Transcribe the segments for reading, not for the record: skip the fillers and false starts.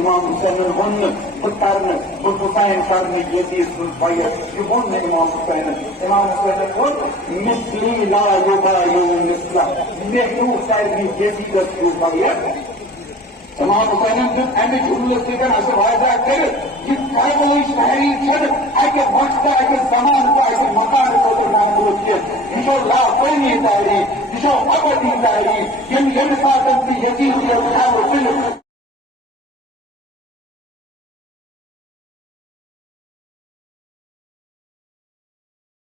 امام حسین ون بہ کرنے بہ حسین کرنے یزید سن بیعت یہ ون امام حسین ون مثلی لا یبایع مثلہ مے ہیو سارنی یزیدس ہیو بیعت امام حسین دن امہ جملہ سۭتۍ اسہِ واضح کٔرِتھ یہ کربلٕچ تحریٖک چھنہٕ اکہِ وقتہٕ اکہِ زمانہٕ تہٕ اکہِ مکانہٕ خٲطرٕ محدوٗد کینٛہہ یہ چھو لافٲنی تحریٖک یہ چھو ابدی تحریٖک ییٚمہِ ساتہٕ تہِ یزید یہِ خبر تُلہِ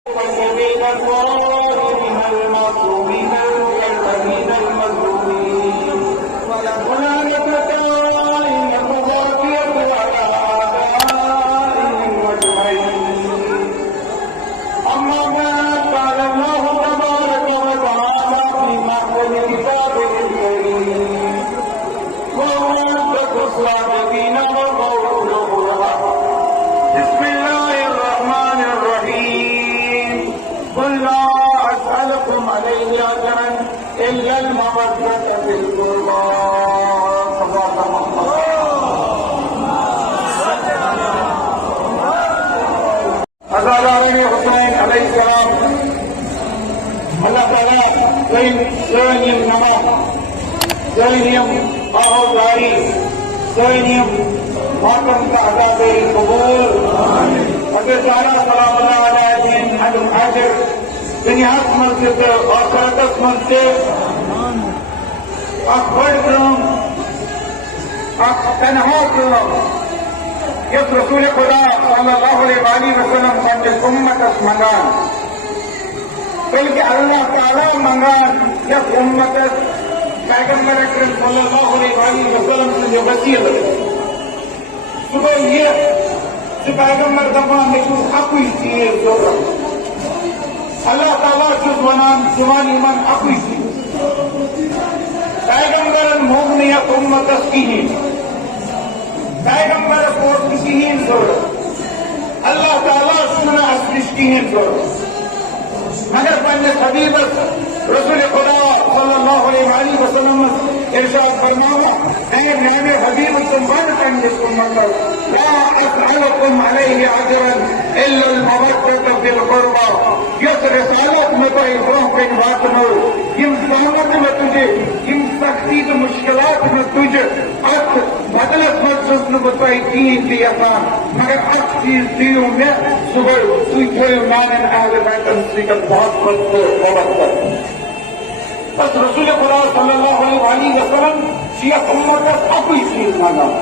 والذين الظالمين المظلومين الذين المظلومين ولعنة دائم الغافية على أعدائهم أجمعين أما بعد قال الله تبارك وتعالى في محكم كتابه الكريم وهو أصدق الصادقين وقوله الحق بسم الله الرحمن الرحيم قل لا أسألكم عليه أجرا إلا المودة في القربى حضرات حسین علیہ السلام اللہ تعالیٰ سٲنِم نماز سٲنِم آہوزاری سٲنِم ماتم کا ادا کری قبول حضرت سارا سلام اللہ علیہ دین عدم حاضر دنیاس من سے آخرتس من سے اخ بڑ کرم اخ تنہا کرم یس رسول خدا صلی اللہ علیہ وسلم پنجس امتس منگان بلکہ اللہ تعالیٰ منگان یس امتس پیغمبر اکرم صلی اللہ علیہ وسلم سے جو وسیل صبح یہ پیغمبر دپان مے چھُ اکُے چیز ضرورت اللہ تعالیٰ چھُس ونان ژٕ وَن یِمن اکُے چیز پیغمبرن موٚگ نہٕ یتھ اُمتس کِہیٖنۍ پیغمبرس اوس نہٕ کِہیٖنۍ ضرورت اللہ تعالیٰ چھُنہٕ اَسہِ نِش کِہیٖنۍ ضرورت مگر پننِس حبیبس رسول خدا صلی اللہ علیہ وسلم ارشاد فرماوا اے میانہِ حبیب تم ون پننِس اُمتس لا اسألكم عليه اجرا الا المودة في القربى یۄس رسالت مےٚ تۄہہِ برونٛہہ کَنہِ واتنٲو یِم زحمت مےٚ تُجہِ یِم سختی تہٕ مُشکلات مےٚ تُجہِ اتھ بدلس منٛز چھُس نہٕ بہٕ تۄہہِ کِہیٖنۍ تہِ یژھان مگر اکھ چیٖز دِیِو مےٚ سُہ گوٚو تُہۍ تھٲیِو میانٮ۪ن اہلِ بیتن سۭتۍ محبت تہٕ محبت بس رسول خدا صلی اللہ علیہ وسلم چھِ یتھ اُمتس اکُے چیٖز منگان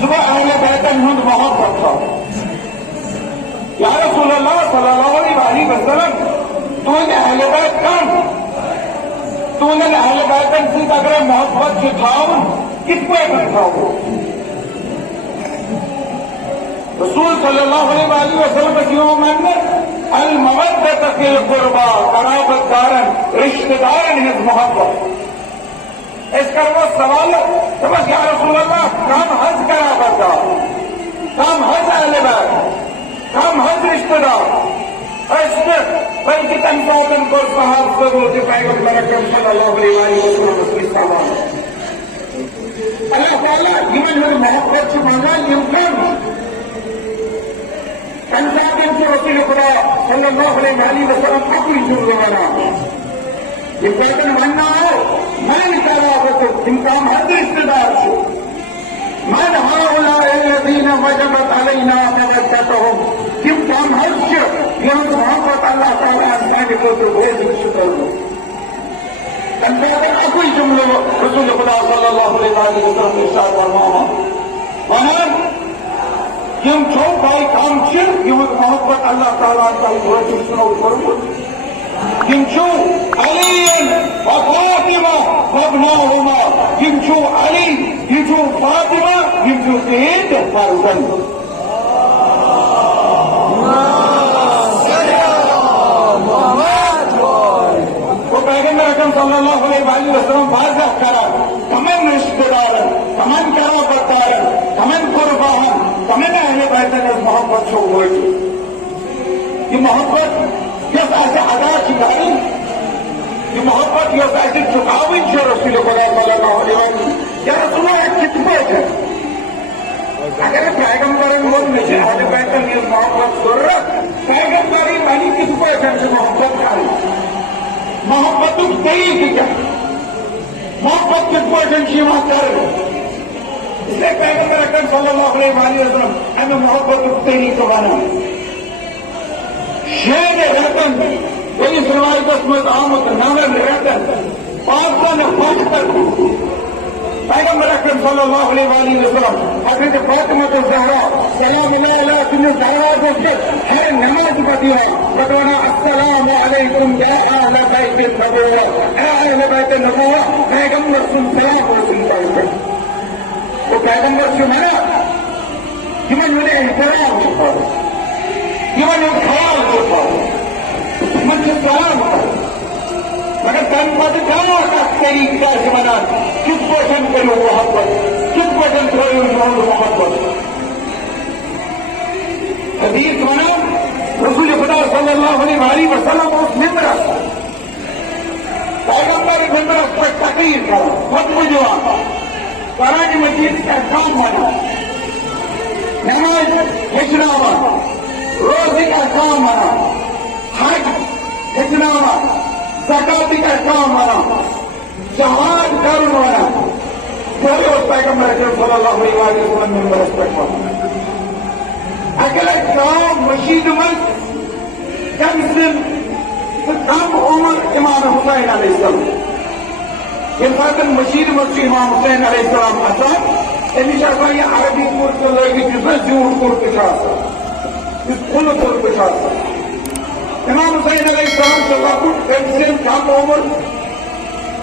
سُہ گوٚو اہلِ بیتن ہُنٛد محبت تھاوُن یا رسول اللہ صلی اللہ علیہ وسلم تُہنٛدِ اہلِ بیت کم تُہنٛدٮ۪ن اہلِ بیتن سۭتۍ اگرے محبت چھُ تھاوُن کِتھ پٲٹھۍ تھاوو رسول صلی اللہ علیہ وسلم یِوان وننہٕ المودة فی القربى قرابت دارن رشتہ دارن ہٕنٛز محبت أسۍ کرو سوال دپس یا رسول اللہ کم حظ قرابت دار کم حظ اہلِ بیت کم حظ رشتہ دار أسۍ نہٕ بلکہ تمہِ ساتہٕ کوٚر صحابہٕ تہِ پیغمبر اکرم صلی اللہ علیہ وسلمس نِش سوال اللہ تعالیٰ یِمن ہٕنٛز محبت چھُ منگان یِم کم تمہِ ساتہٕ چھُ رسول خدا صلی اللہ علیہ وسلم اکُے چیٖز ونان یِم پٲٹھۍ وننہٕ آو میانہِ قرابتُک یِم کم حظ رشتہ دار چھِ من هؤلاء الذين وجبت علينا مودتهم یِم کم حظ چھِ یِہٕنٛز محبت اللہ تعالیٰ سانہِ خٲطرٕ وٲجِب چھُ کوٚرمُت تمہِ ساتہٕ اکُے جملہٕ رسول خدا صلی اللہ علیہ وسلم ارشاد فرماوان ونان یِم چھو باے کم چھِ یِہُنٛد محبت اللہ تعالیٰ تۄہہِ وٲجِب چھُنو کوٚرمُت یِم چھُو علی و فاطمہ وابناؤہما یِم چھُو علی یہِ چھُو فاطمہ یِم چھُو تِہنٛدۍ فرزند پیغمبر اکرم صلی اللہ علیہ وسلم واضح کران تمام رشتہ دارن تمام قرابت دارن تمام قرباہن تمام اہل بیتن ہٕنٛز محبت چھو وٲجِب یہ محبت یۄس اَسہِ ادا چھِ کَرٕنۍ یہ محبت یۄس اَسہِ چُکاوٕنۍ چھِ رسول خدا صلی اللہ علیہ وسلم یا رسول اللہ کِتھ پٲٹھۍ اگر پیغمبرن ووت مےٚ چھِ اہلِ بیتن ہٕنٛز محبت ضروٗرت پیغمبرٕے وَنہِ کِتھ پٲٹھۍ چھِ محبت کَرٕنۍ محبتُک طریٖقہٕ کیٛاہ محبت کِتھ پٲٹھۍ چھِ یِوان کَرٕنۍ اس لیے پیغمبر اکرم صلی اللہ علیہ وسلم اَمہِ محبتُک طریٖقہٕ وَنان شیٚن رٮ۪تن بیٚیِس رِوایتس منٛز آمُت 9 رٮ۪تن 5 وقتن پیغمبر اکرم صلی اللہ علیہ وسلم حضرت فاطمہ الزہرا سلام اللہ علیہ تمہیں زہرا کو ہر نماز پڑھی ہے بتانا السلام علیکم یا اہل بیت النبوہ اے اہل بیت النبوہ پیغمبر سن سلام علیکم پڑھتے وہ پیغمبر سے منا جمن نے احترام چھپا جمن نے خیال چھپا من سے سلام مگر تم پتہ کا طریقہ سے بنا کس پوشن کرو محبت کس پوشن کرو محبت حدیث بنا رسول خدا صلی اللہ علیہ وسلم اس ممبر پیغمبر ممبر پر تقریر کرو خطب جواب قرآن مجید کا کام بنا نماز ہچناوا روزے کا کام بنا حج ہچناوا زکاتی کا کام بنا جہاد کرن بنا پہلے اس پیغمبر اکرم صلی اللہ علیہ وسلم میں رسپیکٹ بنا اگر کام مشید من کم سن کم عمر امام حسین علیہ السلام یہ فاتن مشید من سے امام حسین علیہ السلام آتا امیش آسان یہ عربی کور کے لئے جس میں جھوٹ کور پچھاسا جس کھل کور پچھاسا امام حسین علیہ السلام سے وقت کم کم عمر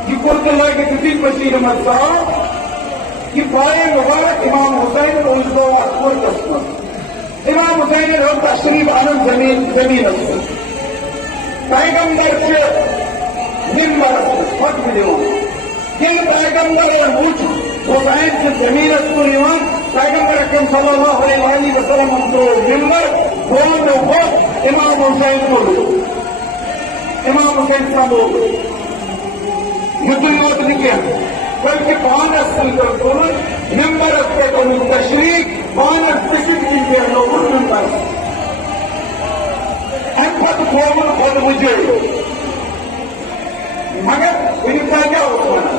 یہ قرط اللہ کے کسی مشیر مذہب یہ پائے مبارک امام حسین کو اس کو اکبر قسم امام حسین نے ہم تشریف آنند زمین اکبر پیغمبر سے ممبر خط ملے یہ پیغمبر اور مجھ حسین سے زمین اکبر ایمان پیغمبر اکرم صلی اللہ علیہ وسلم کو ممبر دونوں وقت امام حسین کو لو امام حسین کا لوگ مجھوت لکھے بلکہ پانس سلکر دونوں ممبر اکتے کو تشریف پانس پکت کی کے لوگوں ممبر انفت قومن خود مجھے مگر انکا کیا ہونا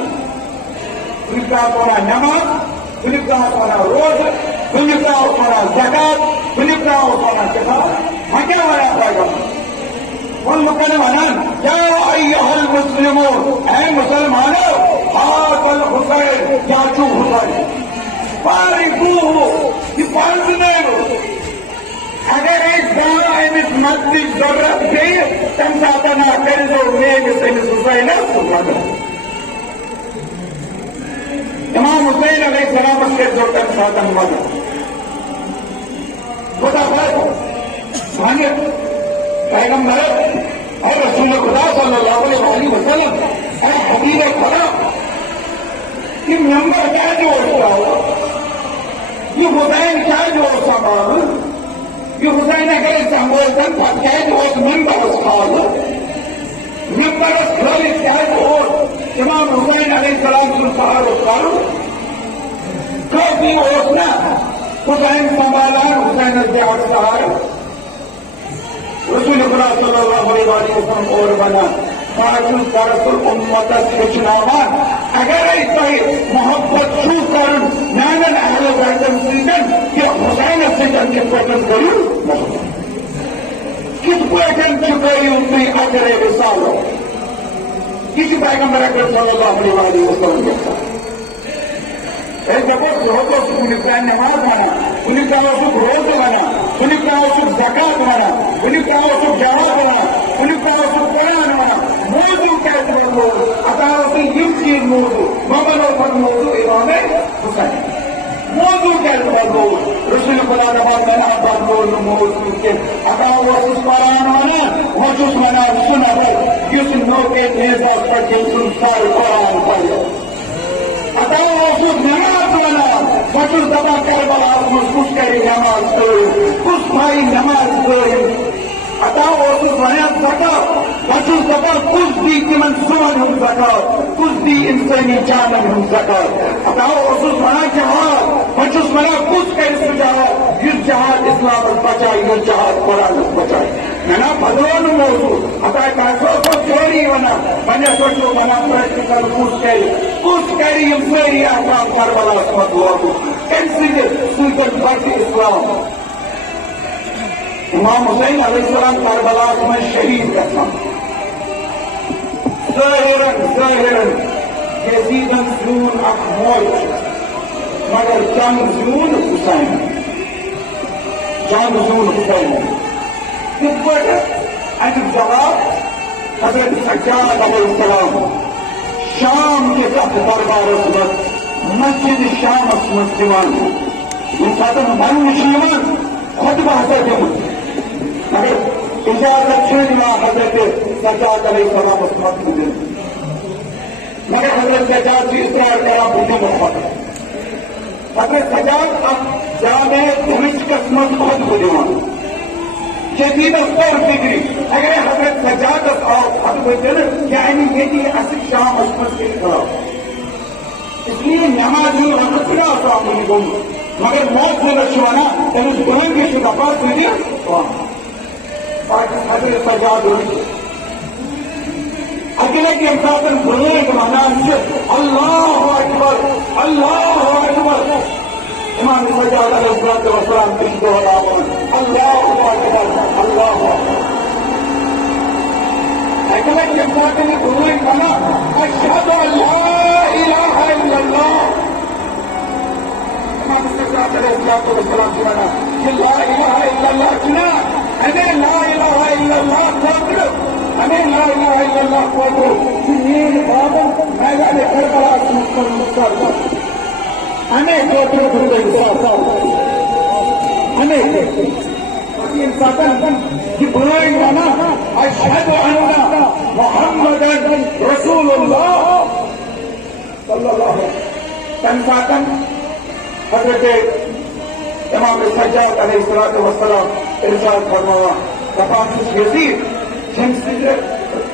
انکا ہونا نماز انکا ہونا روز انکا ہونا زکاة انکا ہونا کتاب مگر ہونا پائے والمسلمان یا ایها المسلمون اے مسلمانوں هذا الحسین چاچو حسین فارقوه یہ پانچنے اگر ایک دارا امس مدد ضرورت گئی تم ساتھ نہ کر دو میرے امس حسین امام حسین علیہ السلام کے دو تم ساتھ مدد خدا بھائی پیغمبر اور رسول خدا صلی اللہ علیہ وسلم اے حبیب خدا یہ ممبر کیا جوڑتا ہو یہ حسین کیا جوڑتا ہو یہ حسین اگر سنبھولتا کیا جوڑ ممبر اسخال ممبر اسخال کیا جوڑ امام حسین علیہ السلام سلطار اسخالو کافی اوسنا حسین سنبھالان حسین ازدیاد سہار رسول خدا صلی اللہ علیہ وسلم اور بنا فاصل کرسل امت ہچناوان اگر ایسا محبت شو کرن نانن اہل بیتن سیدن کہ حسین سیدن کس پوٹن کریو کس پوٹن چکریو تی اجر رسالو کسی پیغمبر اکرم صلی اللہ علیہ وسلم کہتا جب وہ انہیں کا نماز بنا انہیں کا روز بنا انہیں کا زکات بنا انہیں کا جواب بنا انہیں کا قرآن بنا موضوع کیسے موضوع عطاوتی یہ چیز موضوع ممن و فن موضوع امام حسین موضوع کیسے موضوع رسول خدا نبات میں آباد موضوع کے عطاوت قرآن بنا وجس بنا سنا ہے جس نو کے نیزہ پر جنسن سار قرآن پڑھے نماز بنا بچوں دبا کر بلا کچھ کری نماز پڑھے کچھ بھائی نماز پڑھے اتاؤ بنا سکا بچوں دبا کچھ بھی من سمن ہم سکا کچھ بھی انسانی جانن ہم سکا اتاؤ بنا جہاں بچوں بنا کچھ کر بچائے یہ جہاد قرآن بچائے نا بدلون موضوع ہتائے کاشو کو تھوڑی ونا بنے سوچو بنا پریکٹیکل کچھ کری یم سری احکام کربلا اسمت لوگو کنسیڈر سوچن بڑی اسلام امام حسین علیہ السلام کربلا میں شہید کرتا ظاہرن یزیدن زیون اک موج مگر جنگ زیون حسین جنگ زیون حسین کس پر اجب جواب حضرت سجاد علیہ السلام شام کے تحت دربار مسجد شام اسمت دیوان انسان من نشیمان خطبہ حضرت مگر اجازت چھوڑنا حضرت سجاد علیہ السلام اسمت دیوان مگر حضرت سجاد کی اصرار کرا بودی محبت حضرت سجاد اب جامع دمشق مت خود دیوان جدید طور فکری اگر حضرت سجاد اور خود یعنی یہ اصل شام اسمت کے خلاف اس لیے نمازی رحمت اللہ السلام علیکم مگر موت سے نشوانا تنس بلند کے شکافات ہوئی حضرت سجاد ہوئی اکیلے کے انسان بلند مانا اللہ اکبر امام سجاد علیہ السلام تشکو اللہ اکبر اللہ اکیلے کے انسان نے بلند مانا اشہد ان لا الہ الا اللہ امام سجاد علیہ السلام کی مانا کہ لا الہ الا اللہ چنا ہمیں لا الہ الا اللہ قدر ہمیں لا الہ الا اللہ قدر یہ بابا میدان کربلا مستقبل ہمیں یہ بلائیں گانا اشہد ان محمد رسول اللہ صلی اللہ علیہ وسلم حضرت امام سجاد علیہ السلام ارشاد فرمایا دفاع یزید جن سے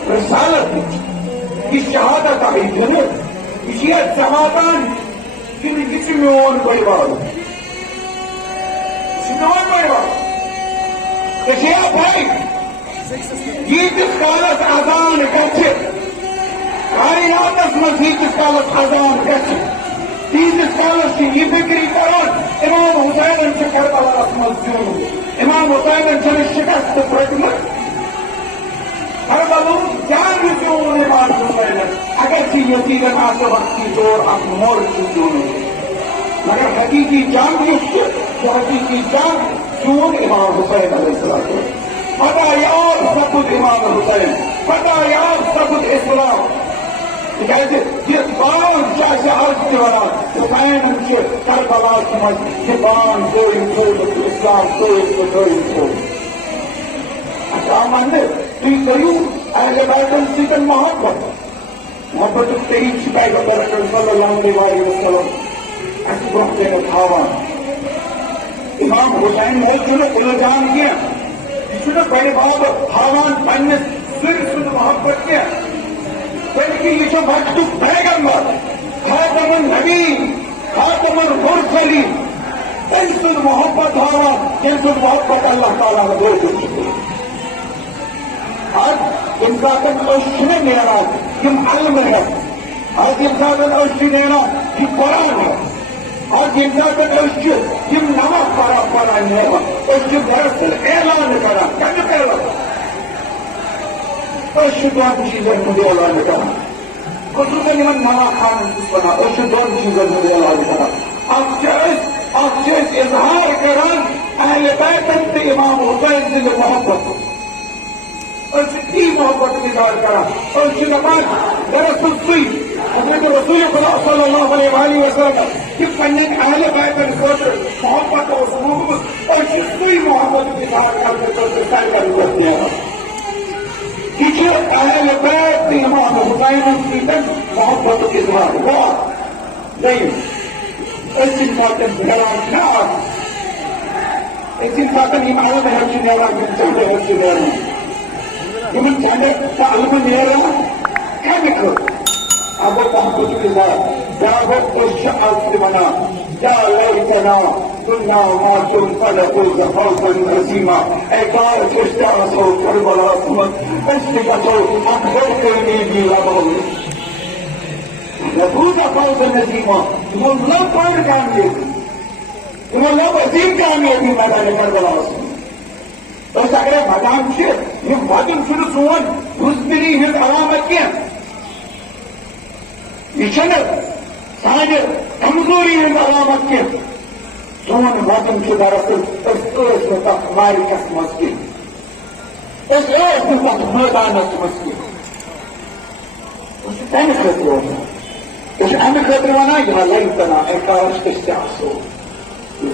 رسالت کی شہادت آئی جنت یہ جماعتان یہ میون بڑیوال میون بڑیوال کشیا بھائی ییتس کالس اذان گژھِ کائناتس منٛز ییتس کالس اذان گژھِ تیٖتِس کالس چھِ یہِ فِکری کران امام حسینن چھُ کربلاہس منٛز زیوٗنمُت امام حسینن چھنہٕ شکست پھٔٹمٕژ کربلہُک جنگ زیوٗن امام حسینن اگرچہ یزیدن آسہِ وقتی طور اکھ موڑ چھُ زیوٗنمُت مگر حقیقی جنگ یُس چھُ سُہ حقیقی جنگ زیوٗن امام حسین علیہ السلام پتہ یاد سپُد امام حسین پتہ یاد سپُد اسلام تکیازِ یُس بان چھُ اَسہِ عرض تہِ وَنان حسینن چھُ کربلاہس منٛز یہِ بان دٲرِتھ تھوٚومُت اسلام ترٛٲوِتھ تہٕ دٲرِتھ تھوٚومُت اَسہِ آو وَننہٕ تُہۍ کٔرِو اہلِ بیتن سۭتۍ محبتُک طریقہٕ چھُ پیغمبر صلی اللہ علیہ وسلم اَسہِ برونٛہہ کَنٮ۪تھ ہاوان امام حسین مول چھُنہٕ اِلزام کینٛہہ یہ چھُنہٕ بڑِ باب ہاوان پننِس سُرِ سُنٛد محبت کینٛہہ بلکہ یہ چھُ وقتُک پیغمبر خاتم النبی خاتم المرسلین تٔمۍ سُنٛد محبت ہاوان ییٚمہِ سُنٛد محبت اللہ تعالیٰ ہن بوزُن چھُ آج ییٚمہِ ساتہٕ أسۍ چھِنہٕ نیران یِم علمہٕ ہٮ۪تھ آج ییٚمہِ ساتہٕ أسۍ چھِ نیران یہِ قرآن ہٮ۪تھ آج ییٚمہِ ساتہٕ أسۍ چھِ یِم نماز پران نیران أسۍ چھِ دراصل اعلان کران کمیُک اعلان أسۍ چھِ دۄن چیٖزن ہُنٛد اعلان کران خصوٗصن یِمن ملا خانن چھُس وَنان أسۍ چھِ دۄن چیٖزن ہُنٛد اعلان کران اکھ چھِ أسۍ اظہار کران اہلِ بیتن تہٕ امام حسین سٕنٛدِ محبت أسۍ چھِ تی محبت اظہار کران أسۍ چھِ دپان دراصل سُے حضرت رسول خدا صلی اللہ علیہ وسلم کہ پنٕنٮ۪ن اہلِ بیتن خٲطرٕ محبت اوس موٗجوٗد أسۍ چھِ سُے محبت اظہار کرنہٕ خٲطرٕ سرکار پٮ۪ٹھ نیران یہ چھُ اہلِ بیت تہٕ امام حسینن سۭتۍ محبتُک اظہار گوٚو دوٚیِم أسۍ ییٚمہِ ساتہٕ نیران چھِ نا أسۍ ییٚمہِ ساتہٕ یِم علمہٕ ہٮ۪تھ چھِ نیران یِم جھنڈٕ ہٮ۪تھ چھِ نیران یِمن جھنڈٕ تہٕ علمہٕ نیران کمہِ خٲطرٕ اب وہ محبتُک اظہار دعوت الشعب بنا يا ليتنا كنا معكم فنفوز فوزا عظيما. اے کاش اشتاق ہو کربلا اشتقت ہو اخرتني بلبول نفوز فوزا عظيما. تمام پڑھ کامیابی تمام عظیم کامیابی میدان کربلا. بس اگر مدام یہ وطن چھ سون بزدلی ہند علامت کی یہ سانہ کمزوری ہند علامت کی. سون وطن دراصل تک مارکس مز کی تک میدانس مز کی تمہ خاطر امہ خاطر ونان یہ لنکنا کاش افسوس.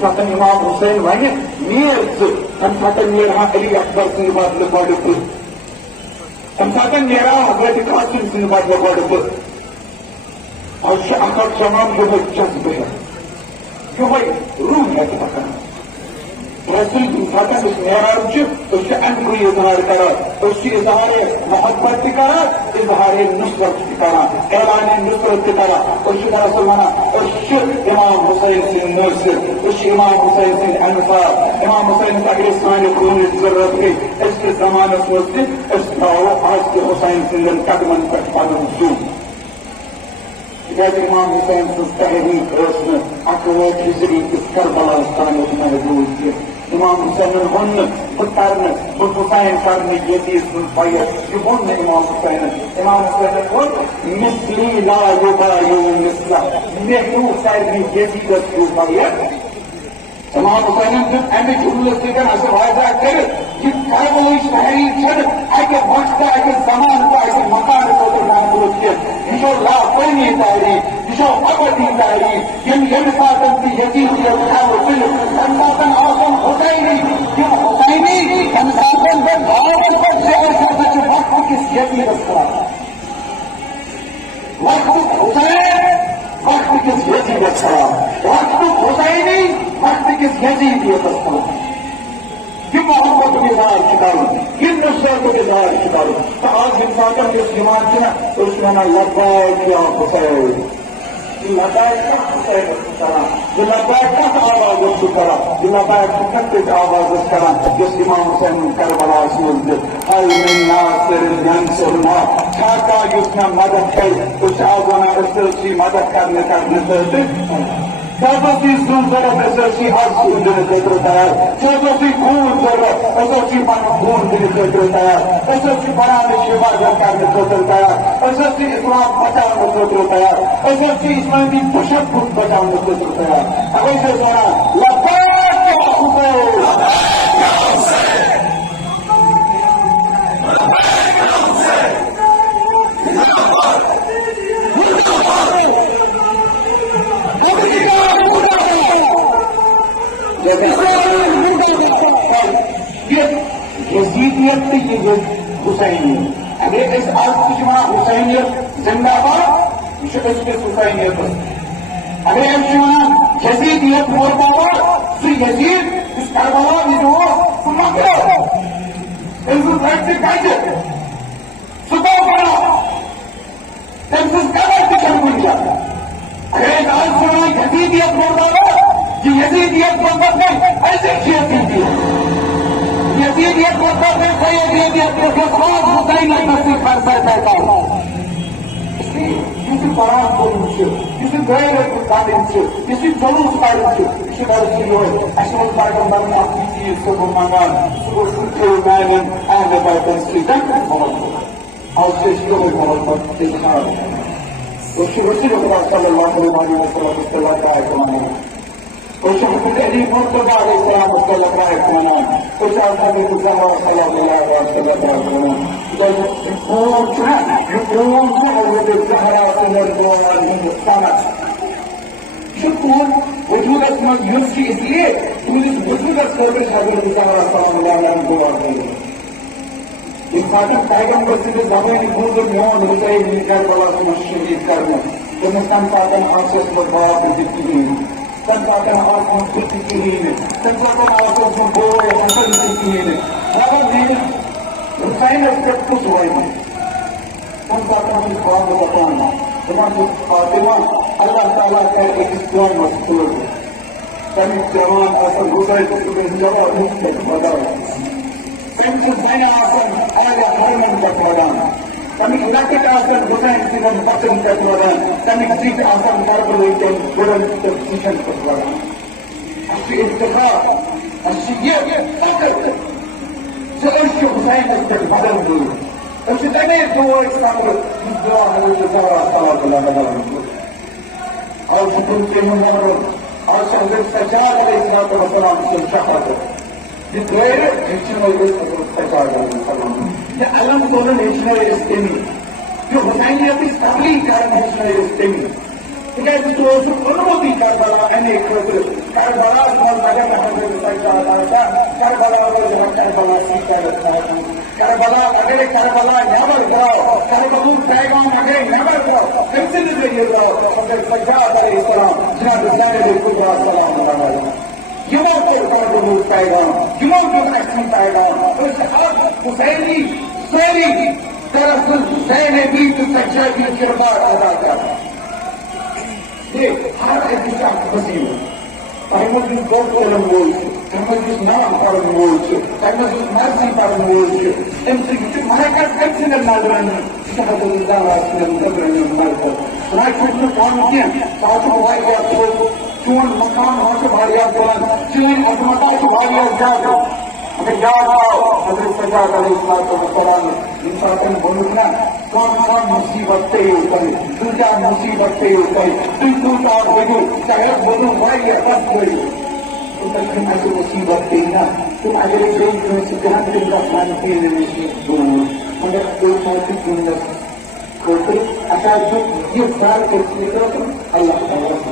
ساتن امام حسین ون نیر تم ساتن نیرہا علی اکبر سند بدلہ گۄڈٕ بہٕ تم ساتن نیرہا حضرت قاسم سند بدلہ گۄڈٕ بہٕ. آز اکھ اکھ جوان یہوے جذبہ یہوے روح پکان. رسول ساتن نیران امکے اظہار کران اظہار محبت تہ کران اظہار نصرت تہ کران اعلان نصرت تہ کران. دراصل ونان امام حسین سند ناصر امام حسین سند انصار امام حسین اگر سانہ خونچ ضرورت گئی کس زمانس مز ترو آج کے حسین سندن قدمن پہ پن زوم. امام حسین سن تحریک اک وقت ہجری کس کربلا تان محدود کی. امام حسین ون بہ حسین کرنے یزید سن بیعت یہ ون امام حسین. امام حسین ون مثلی لا یبایع مثلہ مے ہیو سارنی یزیدس ہیو بیعت. امام حسین دیت امہ جملہ سۭتۍ واضح کٔرِتھ یہ کربلٕچ تحریک چھنہٕ اکہ وقتہٕ اکہ زمانہٕ تہٕ اکہ مکانہٕ خٲطرٕ معموٗل کینٛہہ. یہ چھو لافٲنی تحریک یہ چھو ابدی تحریک. ییٚمہِ ساتہٕ تہِ یزیدیت تھاو دِلہِ تمہِ ساتہٕ آسن حسینی یم حسینی تمہِ ساتہٕ بہٕ دعوت پٮ۪ٹھ زیر ہسا چھُ وقت کس یزیدس خلاف وقت حسین وقت کس یزیدس خلاف وقت حسینی وقت کس یزیدیتس خلاف. یہ محبت اظہار کرن یہ نصرت اظہار کرن. تو آج انسان اس ایمان چھنا اس ونان لبیک یا حسین. یہ لبیک کت حسین کران یہ لبیک کت آواز کران یہ لبیک کت آواز کران جس امام حسین کربلا مز دت حل من ناصر ینصرنا چھاکا یس مے مدد کر اس آز ونان مدد کرنے سۭتۍ سوزی سن ضرورت حج دن خاطر تیار سوزی خون ضرورت پن خون دن خاطر تیار قرآن حفاظت کرنے خاطر تیار اسلام بچانے خاطر تیار اسلامی تشدد بچانے خاطر تیار. اوے ونان لبیک یا حسین. یزیدیت یہ حسینیت اگر اس آج کچھ ونان حسینیت زندہ باد یہ کس حسینیت. اگر ونان یزیدیت مردہ باد سہ یزید اس کربلا یہ سہ مکرو تم سن کتہ سہ گو بنا تم سن قبر تہ کن جائے. اگر آج ونان یزیدیت مردہ باد یہ یزیدیت مردہ نہیں ایسے یزیدیت یزیدیت مطلب ہے کوئی یزیدیت کے خاص حسین تصدیق کر سکتا ہے. یہ قرآن پڑھن یہ غیر تعلیم یہ جلوس کڑن یہ غلطی یہ اہم پیغمبر اخ چیز سب منگان سہ گو میان اہل بیتن سۭتۍ محبت. آج یہ محبت اظہار رسول اللہ صلی اللہ علیہ وسلم علی مرتضیٰ علیہ السلام اس کا لبائک ونان حضرت الزہرا صلی اللہ علیہ وسلم خون چھنا یہ خون چھنا حضرت الزہرا صلی اللہ علیہ وسلم یہ خون وجودس مز یس اس لیے تہندس وجودس خاطر حضرت الزہرا صلی اللہ علیہ وسلم. اس خاطر پیغمبر سند زمین گوزر میون حسین کربلا مز شہید کرنا تمس تم ساتن آسس مز بات دت کہین تم ساتن آس مز کچھ کہین تم ساتن آس مز بوئے حسن کہین مگر میرے حسین پہ کچھ ہوئے تم ساتن بات بتانا تمہارا فاطمہ اللہ تعالیٰ کا ایک اسلام مستور ہے کمی جوان آسن گزرے تو جواب مستق بدل کمی زین آسن آیا حرمن کا پردان کمی لکٹ آسن گزرے سیون پتن کا پردان کمی جیت آسن کربل ایتن گرن تفسیشن کا پردان اسی اتفاق اسی یہ فقط سے عشق حسین استق بدل دو اسی تنے دو اسلام دعا حضرت زہرا صلی اللہ علیہ وسلم اور شکر کے محمد اور حضرت سجاد علیہ السلام سے شفاعت یہ غیر نیشنل سجاد علیہ السلام یہ علم دونوں نیشنل اسٹیمی جو حسینیت اس تبلیغ کا نیشنل اسٹیمی تکیازِ تو علموتی کربلا انیک کربلا سمال مگر حضرت سجاد علیہ کربلا اور کربلا سیتا رکھتا ہے کربلا اگر کربلا نیبر گاؤ کربلا پیغام اگر نیبر گاؤ کنسیڈر یہ گاؤ حضرت سجاد علیہ السلام جناب زین الکبریٰ سلام علیہ یموں کو کربلا پیغام یموں کو اکثر پیغام اس اب حسینی سوری دراصل زین بیت سجاد کی کردار ادا کرتا یہ ہر ایک شخص وسیع ہے تمہیں جس دوست علم وول تمہیں جس نام پڑھن وول تمہیں جس مرضی پڑھن وول ام سے یہ مرکز کیسے نظران شہادت اللہ واسطے نظران مرکز راج کو کام کیا ساتھ بھائی تو چون مقام ہو سے بھائی بلند چین عظمت کو بھائی جا اگر یاد آؤ حضرت سجاد علیہ السلام انسان بولنا کون مصیبتیں اوپر دوسرا مصیبتیں اوپر تم اور دیکھو چاہے بولوں بھائی یا بس گئی تو تم ایسے مصیبتیں نا تم اگر ایک دن تمہیں سے جہاں تم رحمان کے لیے مگر کوئی موتی کنس کرتے اچھا جو یہ سال کرتے کرو اللہ تعالیٰ سے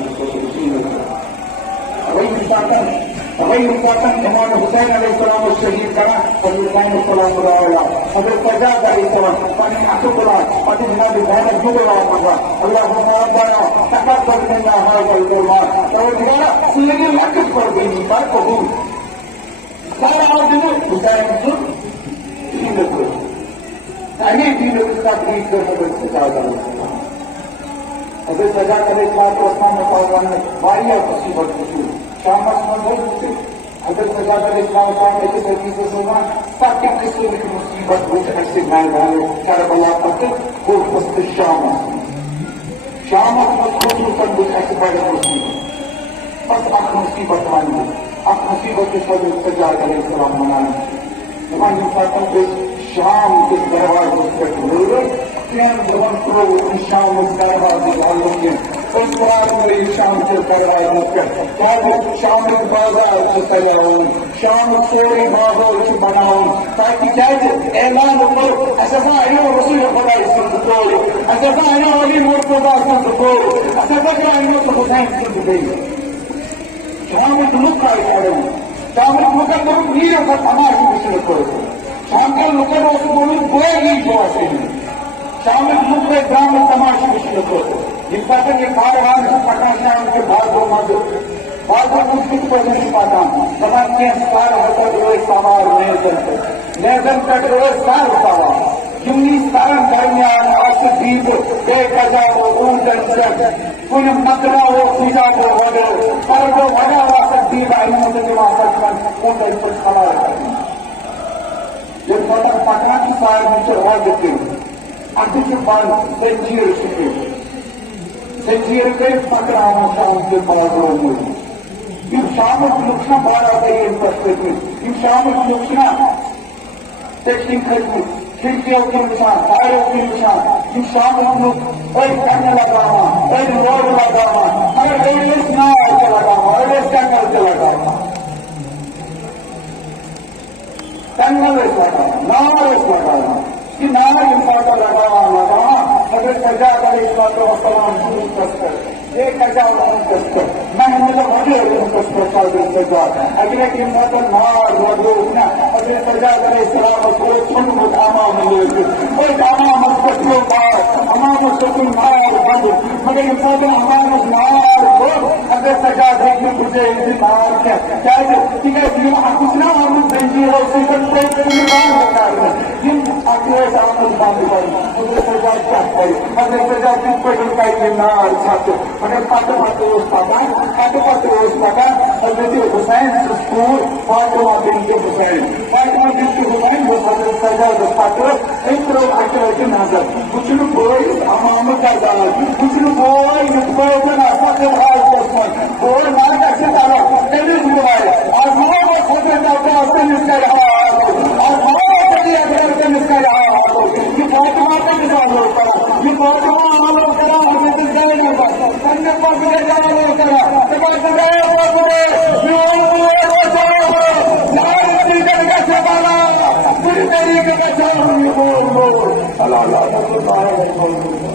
وہی انسان امام حسین علیہ السلام الشہید کرا حضرت السلام اللہ حضرت سجاد علیہ السلام پانی عصب اللہ پانی جناب زینب جب اللہ مزا اللہم ربنا تقبل منا هذا القرآن اور دوبارہ سنگی لکت پر دینی پر قبول سارا آدمی حسین سن دین کو تاہی دین اس کا ٹھیک کر حضرت سجاد علیہ السلام حضرت سجاد علیہ السلام نے واریہ مصیبت کی شامت منظور سے حضرت سجاد علیہ السلام ایسے طریقے سے ہونا تاکہ قسم کی مصیبت ہو ایسے میدان کربلا تک وہ فست شامت خصوصاً کچھ ایسے بڑے مصیبت بس اک مصیبت مانی اک مصیبت کے حضرت سجاد علیہ السلام منانے ہمارے انسان کے شام کے دروازے پر ہوئے تین زبان کو شام اس دروازے والوں کے اس بار میں شام کے دروازے پر شام کے بازار سے سجاؤں شام سوری ماحول سے بناؤں تاکہ کیا اعلان کرو ایسا آئینہ رسول خدا سے بکول ایسا آئینہ علی مرتضیٰ سے بکول ایسا آئینہ تو حسین سے بکول شام کے ملک کا اشارہ شام کے ملک کا ملک نہیں رکھا ہمارے مسئلہ کرو شام کے ملک کا ملک کوئی نہیں جو آتے ہیں شام کے ملک کا گرام تماشی مسئلہ کرو جن کا یہ کاروان سے پٹنا شام کے بعد دو بعد وہ کچھ کو نہیں پاتا سمجھ کے سال ہوتا روز سوار نیزن تک روز سال سوار جمنی سارن درمیان آسد دیب بے قضا و اوندن سک کن مکرہ و خیزہ کو وڈو پر جو وڈا واسد دیب آئینوں سے جو واسد من اوندن سک خلال کریں جب مطلب پٹنا کی سال نیچے ہوا دیتے اندھی کے بعد زنجیر شکے زنجیر کے پکڑا ہمارا ان کے بعد روز ان شامل نقشہ بارا گئی ان پرسپیکٹو ان شامل نقشہ ٹیکسٹنگ کرتی کھڑکیوں کے نشان پائروں کے نشان ان شامل نقشہ کوئی کنگ لگانا کوئی روڈ لگانا ہر ریلیس نہ کے لگانا ریلیس کنگل کے لگانا کنگل اس لگانا ناریس لگانا کہ نار انسان کا لگانا حضرت سجاد علیہ السلام شروع کر ایک ہزار کر میں اگر ایک انسان نار وڈونا اگر سجاد علیہ السلام کو چھن کو داما ملے کوئی داما مسکتوں بات ہمارا سکون نار بند مگر انسان ہمارا نار کو اگر سجاد ہے کہ مجھے انتظار کیا چاہے ٹھیک ہے جن کچھ نہ ہم زنجیر اور سکت کو نکال بتا رہے جن اگلے سامنے بند کری حضرت سرکار چک کری حضرت سرکار کس پہ کئی دینار چھت مگر پتہ حضرت حسین سکور فاطمہ بنت حسین وہ حضرت سرکار پتہ اترو اچھا کے نظر کچھ بوئی امام کردار کچھ بوئی نتبوزن فخر حال قسمت بوئی نہ کسی طرح تیری بوئی آزمان و خطر داتا تنس کر آزمان کبھی اگر تنس کر یہ فاطمہ کا نظام ہوتا یہ فاطمہ عمل کرا حضرت زین ہوتا سننے پر بھی جانا کرا سبا سبا پورے پوری طریقے کا چاہیے بول اللہ سلام